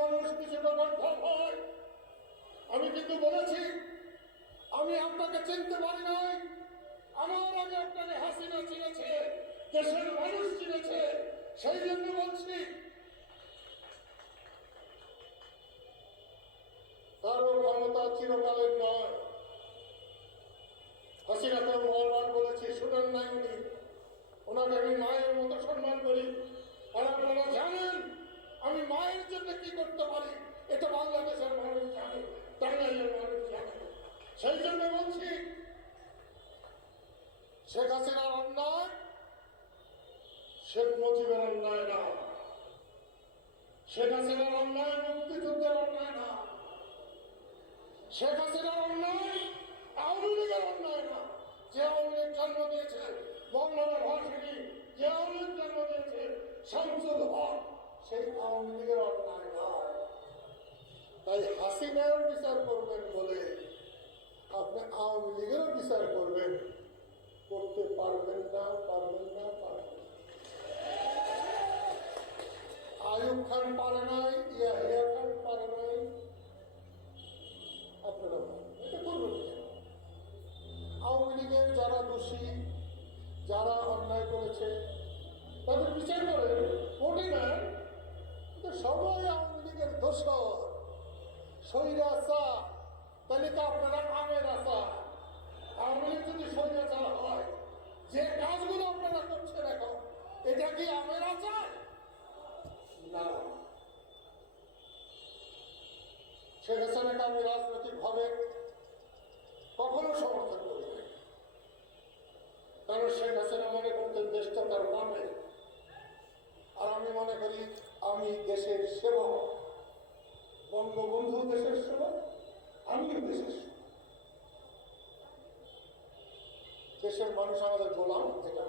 মানুষ কিছুটা গর্ধব হয়। আমি কিন্তু বলেছি আমি আপনাকে চিনতে পারি নাই, আমার আগে আপনাকে হাসিনা চিনেছে, দেশের মানুষ চিনেছে, সেই জন্য বলছি কারো ক্ষমতা চিরকালের নয়। হাসিনাকে বারবার বলেছি, শুনেন নাই উনি। ওনাকে আমি মায়ের মতো সম্মান করি, আর আপনারা জানেন আমি মায়ের জন্য কি করতে পারি, এটা বাংলাদেশের মানুষ জানে, টাঙ্গাইলের মানুষ জানে। সেই জন্য বলছি শেখ হাসিনার অন্যায় শেখ মুজিবের অন্যায় না, শেখ হাসিনার অন্যায় মুক্তিযুদ্ধের অন্যায় না, শেখ হাসিনার অন্যায় আওয়ামী লীগের অন্যায় না। যে আওয়ামী লীগ জন্ম দিয়েছে বঙ্গবন্ধু ভাষণী, যে আওয়ামী লীগ জন্ম দিয়েছে শামসুল হক, সেই আওয়ামী লীগের অন্যায় নয়। তাই হাসিনার বিচার করবেন বলে আপনি আওয়ামী লীগেরও বিচার করবেন, করতে পারবেন না, পারবেন না, পারবেন না। আইয়ুব খান পারে নাই, ইয়াহিয়া খান পারে নাই, আপনারা এটা করবেন। আওয়ামী লীগের যারা দোষী, যারা অন্যায় করেছে তাদের বিচার করে ভোটে নেন, কিন্তু সবাই আওয়ামী লীগের দোষর স্বৈরাচার। তাহলে তো আপনারা আমের আচার। আওয়ামী লীগ যদি স্বৈরাচার হয়, যে কাজগুলো আপনারা করছেন এখন, এটা কি আমের আচার? না। শেখ হাসিনাকে আমি রাজনৈতিকভাবে কখনো সমর্থন করি না, কারণ শেখ হাসিনা মনে করতেন দেশটা তার নামে, আর আমি মনে করি আমি দেশের সেবক। বঙ্গবন্ধু দেশের সেবক, আমিও দেশের সেবক। দেশের মানুষ আমাদের গোলাম, এটা